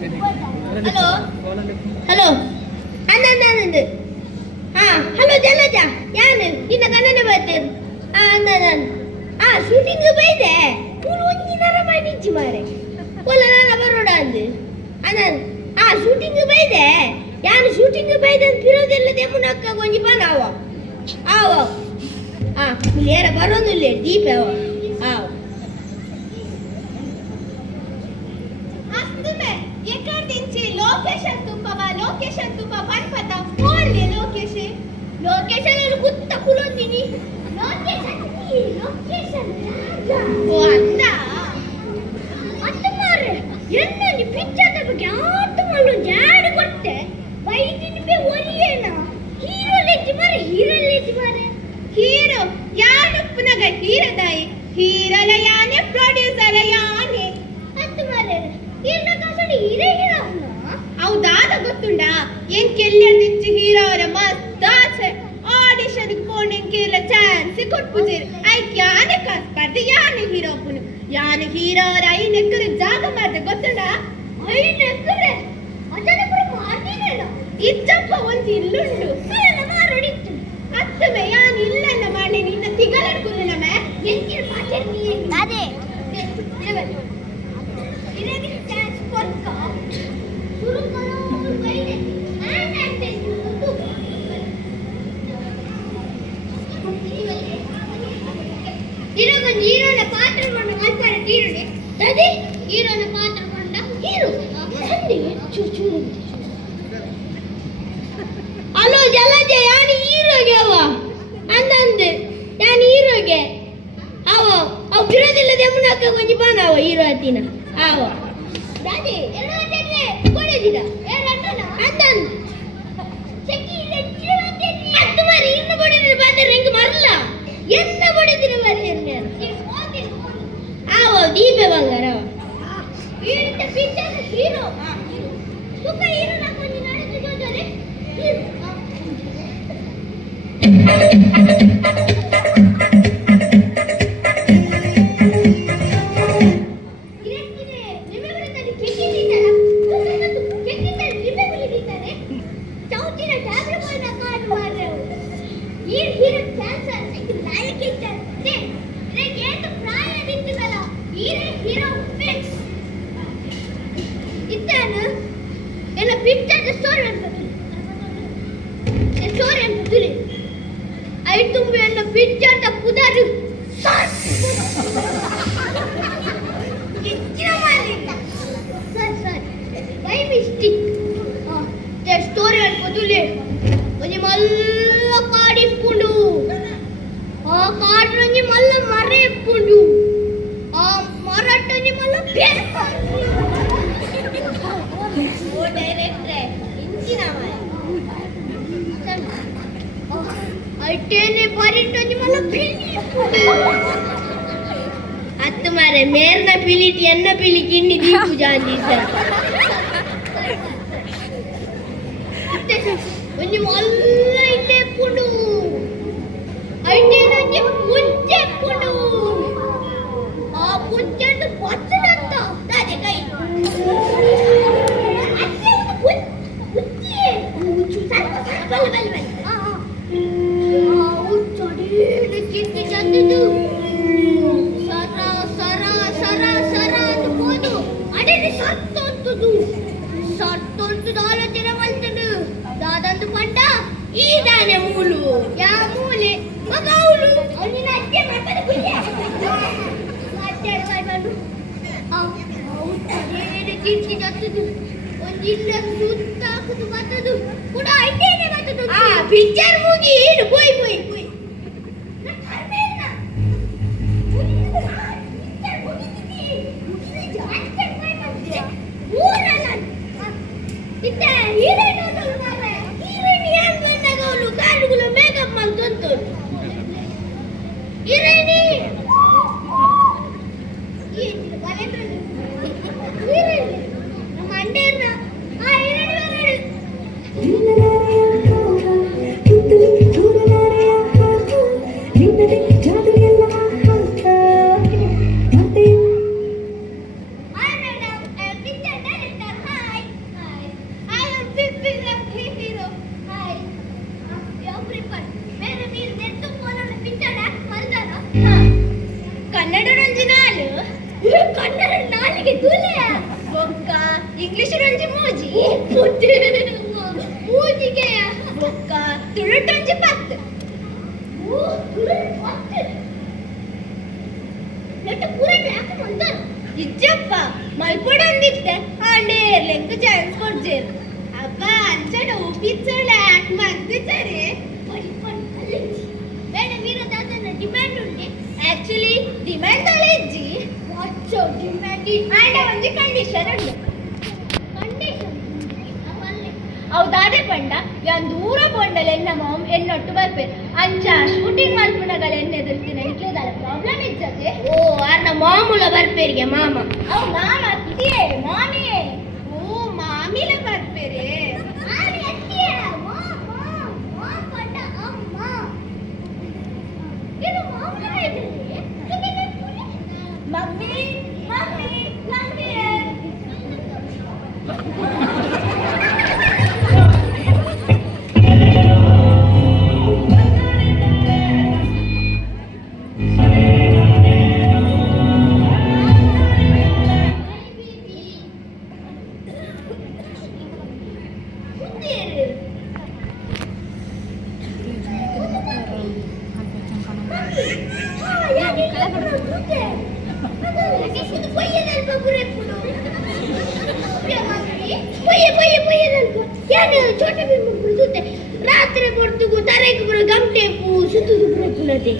hello hello ಅಂದಂದು ಹಾ hello ಜಲಜ ಯಾನು ನಿನ್ನ ಕಣ್ಣನೆ ಬರ್ತೀರಿ ಅಂದ ಶೂಟಿಂಗ್ ಬೈದೆ ಮೂರು ಒಂದಿನಾರ ಮಾಡಿಚ್ಚಿ ಮಾರೆ ಒಲ್ಲ ನಾನು ಬರೋಡ ಅಂದು ಅಂದ ಶೂಟಿಂಗ್ ಬೈದೆ ಯಾನು ಶೂಟಿಂಗ್ ಬೈದೆ ಅಂತ ಇರೋದೆಲ್ಲ ದೆಮ್ಮನಕ್ಕ ಕೊಂಚ ಬನ ಆವ ಏರ ಬರೋದಿಲ್ಲ ದೀಪ ಆವ ಲೊಕೇಶನ್ ತುಂಬ ಪನ್ಪತ ಓಡ್ಲೆ ಲೊಕೇಶನ್ ಗುತ್ತ ಕುಲೊಂದಿನಿ ಲೊಕೇಶನ್ ಓ ಅಂದ ಅತ್ತ ಮಾರೆ ಎನ್ನ ನಿ ಪಿಚ್ಚದ ಬಗ್ಗೆ ಆತ ಮಲ್ಲು ಜಾಡು ಕೊಟ್ಟೆ ಬೈದಿನಿ ಬೆ ಒರಿಯೇನ ಹೀರೋ ಲೆಜ್ಜಿ ಮಾರೆ ಹೀರೋ ಯಾನಪ್ಪನಗ ಹೀರದಾಯಿ ಹೀರಲ ಯಾನೆ ಪ್ರೊಡ್ಯೂಸರ್ ಯಾನೆ ಅತ್ತ ಮಾರೆ ಎಲ್ಲ ಕಾಸಡಿ ಹೀರೋ ಹೌದಾದ ಗೊತ್ತುಂಡ ಏನ್ ಕೆಲ್ಲೆಡ್ದಿಚ್ಚಿ ಹೀರೋ ಅವರ ಮಸ್ತ್ ಆಸೆ ಆಡಿಷನ್ ಕೋಣೆಂಕೆಲ್ಲ ಚಾನ್ಸ್ ಕೊಟ್ಪುಜೇರಿ ಐಕ್ ಯಾನೆ ಕಸ್ಪರ್ಧೆ ಯಾನೆ ಹೀರೋ ಪುನು ಯಾನೆ ಹೀರೋ ಅವರ 5 ಎಕರೆ ಜಾಗ ಮಾಡ್ದೆ ಗೊತ್ತುಂಡ 5 ಎಕರೆ ಅದನ್ನ ಪುರ ಮಾಡ್ತೀನೇನ ಇಚ್ಚಪ್ಪ ಒಂದು ಇಲ್ಲುಂಡು ಅದನ್ನ ಮಾರೋಡಿತ್ತು ಅತ್ತಮೆ ಯಾನ್ ಇಲ್ಲನ್ನ ಮಾಡಿ ನಿನ್ನ ತಿಗಲಡ್ಕುದು ನಮೆ ಎಂಕಿನ ಮಾತಾಡ್ನಿ ಅದೇ ಇರದಿ ಚಾನ್ಸ್ ಕೊಟ್ಕ ಹೀರೋನ ಪಾತ್ರ ಕೊಂಡ ಮಲ್ಪರ ತೀರುಡೆ ತದೆ ಹೀರೋನ ಪಾತ್ರ ಕೊಂಡ ಹೀರೋ ಹಲೋ ಜಲಜ ಯಾನು ಹೀರೋಗೆ ಅವ ಅಂದಂದು ಯಾನು ಹೀರೋಗೆ ಅವ ಬಿರೋದಿಲ್ಲ ದೆಮ್ಮನಕ್ಕ ಕೊಂಚ ಬಾನವ ಹೀರೋ ಹತ್ತಿನ ಅವ ದಾದಿ ಎಲ್ಲ ಕೊಡದಿಲ್ಲ ಅಂದಂದು ಹತ್ತು ಮಾರಿ ಇನ್ನು ಬಡಿದ್ರೆ ಬಂದರೆ ಹೆಂಗೆ ಮರಲ್ಲ ಎನ್ನ ಬಡಿದ್ರೆ ಬರ್ತೀನಿ ದೀಪ ಬಂಗಾರ ಹೀರೋ ಸುಖ ಹೀರೋ ನಾಕೊಂದು ನಡೆದು ಜೋಜೋರೆ ಹತ್ತು ಮಾರೆ ಮೇರ್ನ ಪಿಲಿಟಿ ಎನ್ನ ಪಿಲಿ ಕಿನ್ನಿ ದೀಪು ಜಾಂದಿ ಒಂಜಿ ಮಲ್ಲ ಇಟ್ಟೆ ಪುಂಡು ಐಟೇನಂಜಿ ಮುಂಚೆ ಪುಂಡು ಆ ಮುಂಚೆಂದು ಪಚ್ಚದಂತ ತಾನೆ ಕೈ ಅತ್ತೆ ಉಚ್ಚಿ ಉಚ್ಚು ಸ್ವಲ್ಪ ಬಲ್ಲ ಕಿತ್ತಿ ಚಂದದು ಸರ ಅಂದ್ಬೋದು ಅಡೇನೆ ಸತ್ತೊಂದು ಆಲೋಚನೆ ಮಾಡ್ತದು ದಾದಂದು ಪಂಡ ಈ ದಾನೆ ಮೂಲು ಯಾ ಮೂಲೆ ಮಗ ಅವಳು ಅವನಿನ ಅಜ್ಜೆ ಮಾಡ್ತಾರೆ ಅಜ್ಜೆ ಮಾಡ್ಕೊಂಡು ಅಡೇನೆ ಕಿತ್ತಿ ಚಂದದು ಒಂದಿಲ್ಲ ಸುತ್ತ ಹಾಕುದು ಬರ್ತದು ಕೂಡ ಐಟೇನೆ ಬರ್ತದು ಪಿಕ್ಚರ್ ಮುಗಿ ಹೋಯ್ ಇಂಗ್ಲಿಷ್ ರಂಜಿ ಮೂಜಿ ಮೂಜಿಗೆ ಬೊಕ್ಕ ತುಳುಟೊಂಜಿ ಪತ್ತು ಇಜ್ಜಪ್ಪ ಮಲ್ಪೊಡೊಂದಿತ್ತೆ ಆಂಡೇರ್ಲೆಂಕ್ ಚಾನ್ಸ್ ಕೊಡ್ಜೇರು ಅಪ್ಪ ಅಂಚಡ ಒಪ್ಪಿಚ್ಚಳ ಯಾಕೆ ಮಂತಿದ್ದಾರೆ ಬೇಡ ವೀರದಾದನ ಡಿಮ್ಯಾಂಡ್ ಉಂಟೆ ಆಕ್ಚುಲಿ ಡಿಮ್ಯಾಂಡ್ ಅಲೆಜ್ಜಿ ವಾಟ್ಸೋ ಡಿಮ್ಯಾಂಡ್ ಆಂಡ ಒಂಜಿ ಕಂಡೀಷನ್ ಉಂಟು ಕಂಡೀಷನ್ ಹೌದಾದೆ ಪಂಡ ಯಾನ್ ದೂರ ಪೊಂಡಲ ಎನ್ನ ಮಾಮ್ ಎನ್ನೊಟ್ಟು ಬರ್ಪೇರು ಅಂಚ ಶೂಟಿಂಗ್ ಮಲ್ಪುನಗಲ ಎನ್ನೆದುರ್ತಿನ ಇಟ್ಲೇದಾಲ ಪ್ರಾಬ್ಲಮ್ ಇಜ್ಜತೆ ಓ ಅರ್ನ ಮಾಮೂಲ ಬರ್ಪೇರಿಗೆ ಮಾಮ ಅವು ಮಾಮ ತಿದಿಯೇ ಮಾಮಿಯೇ ಓ ಮಾಮಿಲ ಬರ್ಪೇರೆ ಮಮ್ಮಿ ಮಮ್ಮಿ ಮಮ್ಮಿ ರಾತ್ರಿ ಕೊಡ್ತು ತರೆಗೆ ಬರೋ ಗಮಟೆ ಪೂ ಸುತ್ತದು ಬರೋದೆ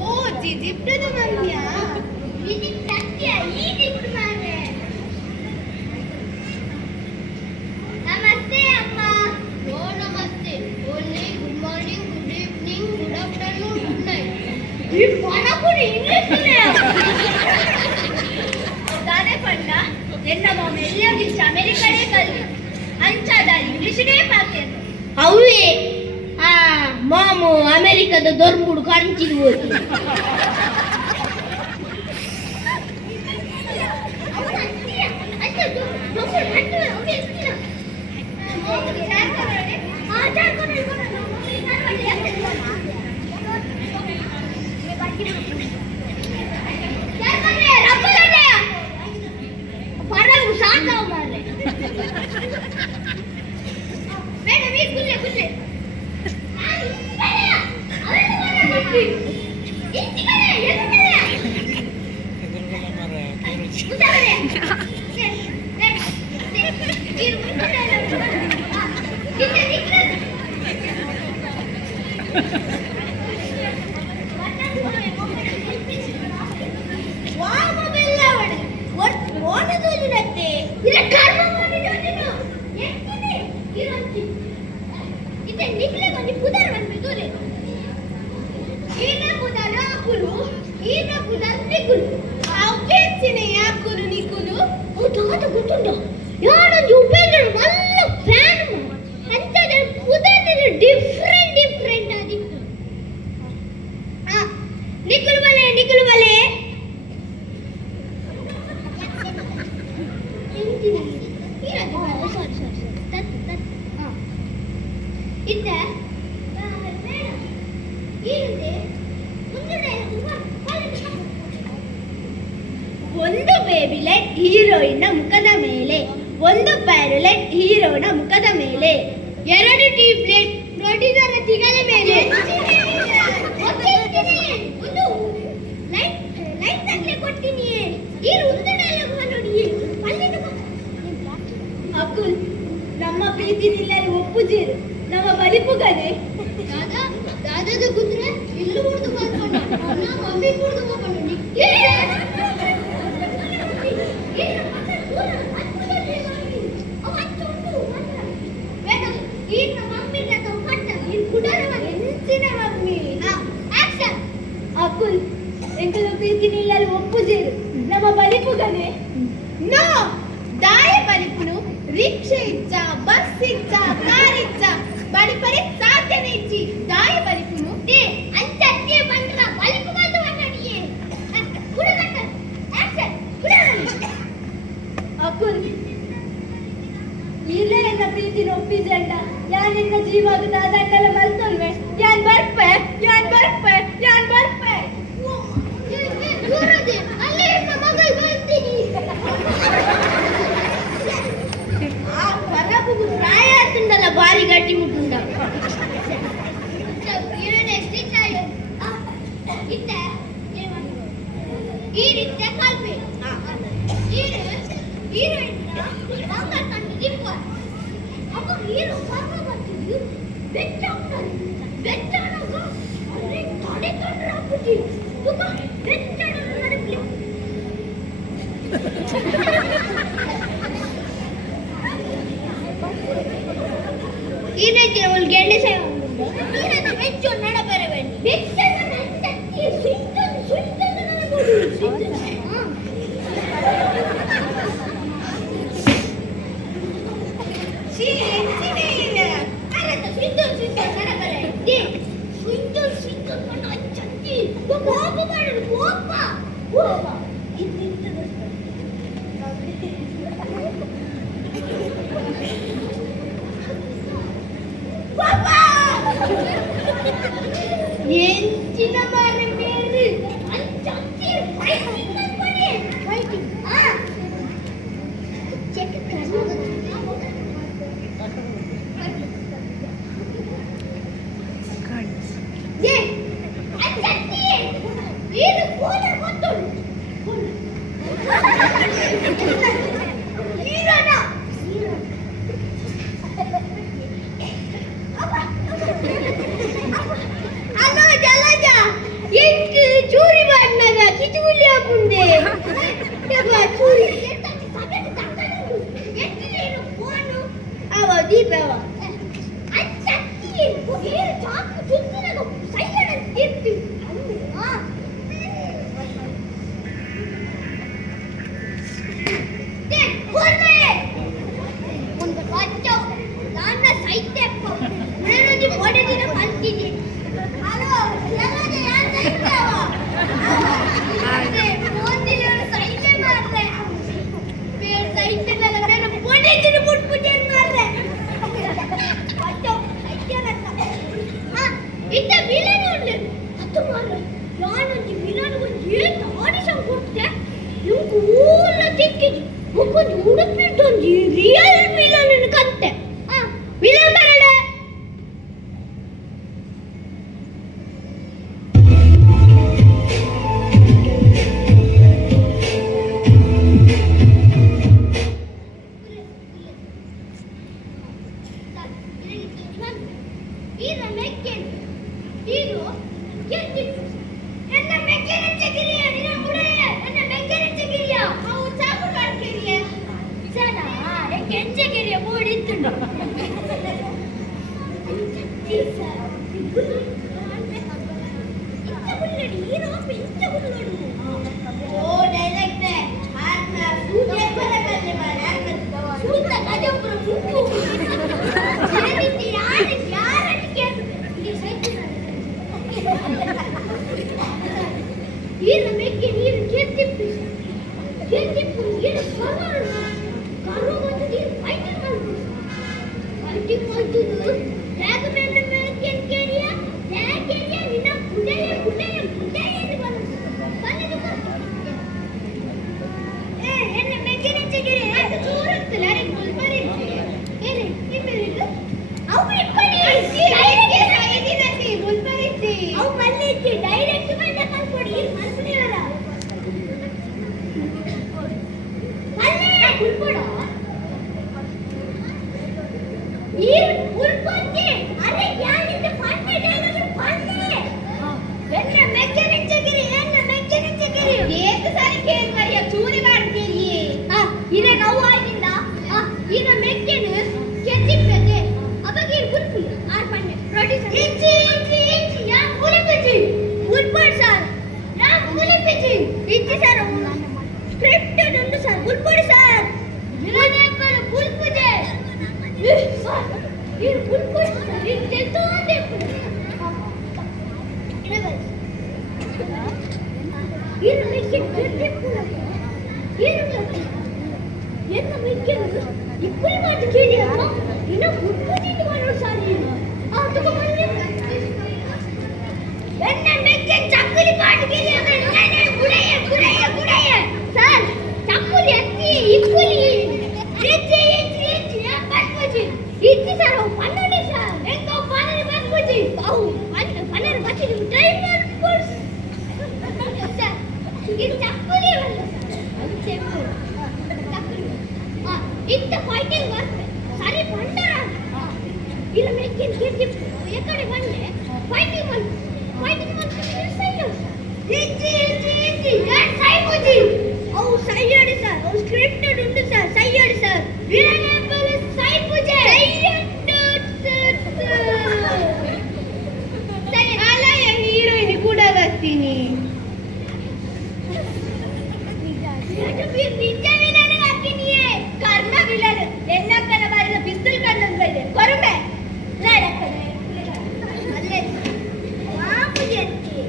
ಓ ಜಿಜಿಪ್ಟದ ಮಮ್ಮಿಯಾ ಇದು ಸತ್ಯ ಈಗಿತ್ತು ಮಾರೆ ನಮಸ್ತೆ ಅಮ್ಮ ಓ ನಮಸ್ತೆ only good morning good evening good afternoon good night ಈ ಪನಪುರಿ ಇಂಗ್ಲಿಷ್ ದಾನೆ ಪಂಡ ಎನ್ನ ಮಾಮ ಎಲ್ಲಿಯಾಗಿಷ್ಟ ಅಮೆರಿಕನೇ ಕಲಿ ಅಂಚಾದ ಇಂಗ್ಲಿಷ್ಗೆ ಪಾಕೇನು ಅವೇ ಆ ಮಾಮು ಅಮೆರಿಕದ ದೊರ್ಮುಡು ಕಾಣಿಸಿರ್ಬೋದು ಸಾಕಾವ ಮಾರ್ರೆ ಮೇಡಮ್ ಈ ಕುಲ್ಲೆ ಕುಲ್ಲೆ గుర్తుండో యాడంజు ఉపేంద్ర వల్ల ఫ్యాన్ అంతద కుదరని డిఫరెంట్ డిఫరెంట్ అది నికులు వలే ಇದ್ದ ಒಂದು ಬೇಬಿಲೆಟ್ ಹೀರೋಯಿನ್ನ ಮುಖದ ಮೇಲೆ, ಒಂದು ಪ್ಯಾರುಲೆಟ್ ಹೀರೋನ ಮುಖದ ಮೇಲೆ, ಎರಡು ಟ್ಯೂಬ್ಲೆಟ್ ಪ್ರೊಡ್ಯೂಸರ್ ತಿಗಲ ಮೇಲೆ, ಒಂದು ಲೈಟ್ ತಗ್ಲೆ ಕೊಟ್ಟಿನಿ ಈ ಒಂದು ಡೈಲಾಗ್ ನೋಡಿ ಅಲ್ಲಿಂದ ಅಕುಲ್ ನಮ್ಮ ಪ್ರೀತಿ ನಿಲ್ಲಲ್ಲಿ ಒಪ್ಪುಜೀರು ನಮ್ಮ ಬಲಿಪುಗನೆ ದಾದಾದ ಕುದ್ರೆ ಇಲ್ಲೂ ಉಡ್ದು ಮಾಡ್ಕೊಂಡ ನಮ್ಮ ಮಮ್ಮಿ ಕುಡ್ದು ಮಾಡ್ಕೊಂಡು ಅಕುಲ್ ಎಂಕಲ ಪ್ರೀತಿ ನಿಲ್ಲಲ್ಲಿ ಒಪ್ಪುಜೀರು ನಮ್ಮ ಬಲಿಪುಗನೆ ನೋ ದಾಯ ಬಲಿಪುನು ರಿಕ್ಷೆ ಇಚ್ಚ ಬಸ್ ಇಚ್ಚ ಕಾರ್ ಇಚ್ಚ ಬಲಿಪರೆ ಸಾಧ್ಯನೇ ಇಚ್ಚಿ ದಾಯ ಬಲಿಪುನು ಅಂಚಕ್ಕೆ ಬಂದ್ರ ಬಲಿಪು ಬಂದು ಬಂದಡಿಯೇ ಕುಡಗಟ್ಟ ಆಕ್ಷನ್ ಅಕುಲ್ ಇಲ್ಲೇ ನನ್ನ ಪ್ರೀತಿನ ಒಪ್ಪಿಜಂಡ ಯಾನ್ ನಿನ್ನ ಜೀವಾಗ ದಾದಂಡಲ ಮಲ್ತೊಲ್ವೆ ಯಾನ್ ಬರ್ಪೆ ಅಲ್ಲೇ ಮಗಳು ಬರ್ತೀನಿ ಗಾಳಿ ಗಟ್ಟಿ ಮುಟ್ಟುಂಡ ಈರಿತ್ತೆ ಕಲ್ಪೆ ಈರು ಬಂಗಾರ ಕಂಡು ದಿಪ್ಪ ಅವಾಗ ಈರು ಬಂಗ ಬರ್ತಿದ್ದು ಬೆಚ್ಚ ಉಂಟದು ಬೆಚ್ಚ ಅರೆ ತಡೆ ಕಂಡ್ರೆ ಹಾಕುತ್ತಿ ತುಕ ಬೆಚ್ಚ ನಡಪ್ಲಿ ಈನೈತೆ ಅವಳು ಗೆಂಡೆ ಸೇವೆ ಈನೈತೆ ಬೆಚ್ಚ ನಡಬರಬೇಡಿ ಬೆಚ್ಚ ನಡಕ್ಕೆ ಸುಂಟದು ನಡಬಹುದು ಎಂಚಿನ ಮಾರೆ ಬೇರೆ ಅಂಚಿ ಫೈಟಿಂಗ್ ಮಾಡ್ಕೊಳ್ಳಿ ಫೈಟಿಂಗ್ ಚೆಕ್ ಏ ಅಂಚಿ ಇದು ಕೋಲ ಗೊತ್ತು ಹೀರೋನ ಅಲೋ ಜಲಜ ಎಂಟು ಚೂರಿ ಬಣ್ಣಗ ಕಿಚುಗುಲಿ ಹಾಕುಂದೆ ಚೂರಿ ಅವ ದೀಪ ಅವ ಅಂಚಿ ಚಾಕು ಚುಚ್ಚಿನಾಗ ಸೈಕಲ್ ತಿರ್ತಿ ಒಂದು ಬಚ್ಚ ನನ್ನ ಸೈತ್ಯಪ್ಪ ನಾನು ಹೊಡೆದಿನ ಕಲ್ತಿದ್ದೆ ಹಲೋ ಜಲಜ ಯಾರು ಸೈತ್ಯವ ಮೋದಿನ ಸೈತ್ಯ ಮಾಡ್ರೆ ಬೇರೆ ಸೈತ್ಯ ನಾನು ಹೊಡೆದಿನ ಪುಟ್ಪುಜೆ ಮಾಡ್ರೆ ಬಚ್ಚ ಸೈತ್ಯ ಇತ್ತ ವಿಲನ್ ಉಂಟು ಅದು ಮಾರ್ರೆ ನಾನೊಂದು ವಿಲನ್ ಒಂದು ಏನು ಆಡಿಷನ್ ಕೊಡ್ತೆ ಇವ್ಕು ಊರ ತಿಕ್ಕಿದ್ದು ಮುಕ್ಕೊಂದು ಉಡುಪಿಟ್ಟೊಂದು ರಿಯಲ್ ವಿಲನ್ ಕತ್ತೆ ವಿಲನ್ ಬರಡ ಇಚ್ಚಿ ಸರ್ 12 ಇಂತ ಫೈಟಿಂಗ್ ಬರ್ತೆ ಸರಿ ಬಂಡರ ಇಲ್ಲ ಮೇಕಿನ್ ಕಿರ್ತಿ ಎಕಡೆ ಬಂಡೆ ಫೈಟಿಂಗ್ ಮಾಡ್ತೀನಿ ಸೈಯೋ ಇಜ್ಜಿ ಯಾರ್ ಸೈಬುಜಿ ಅವು ಸೈಯಡಿ ಸರ್ ಅವು ಸ್ಕ್ರಿಪ್ಟೆಡ್ ಉಂಟು ಸರ್ ಸೈಯಡಿ ಸರ್ ವಿರನೇಬಲ್ ಸೈಬುಜಿ ಸೈಯಡ್ ಅಲಯ ಹೀರೋಯಿನ್ ಕೂಡ ಬರ್ತೀನಿ ನಿಜವೇ ನನಗೆ ಹಾಕಿನಿಯೇ ಕರ್ಣ ವಿಲನ್ ಎನ್ನಕ್ಕನ ಬಾರಿದ ಬಿಸಿಲು ಕಣ್ಣಂತ ಇದೆ ಕೊರಮೆ ನಾಡಕ್ಕನೆ ಅಲ್ಲೇ ಮಾಪುಜಿ ಅಂತಿ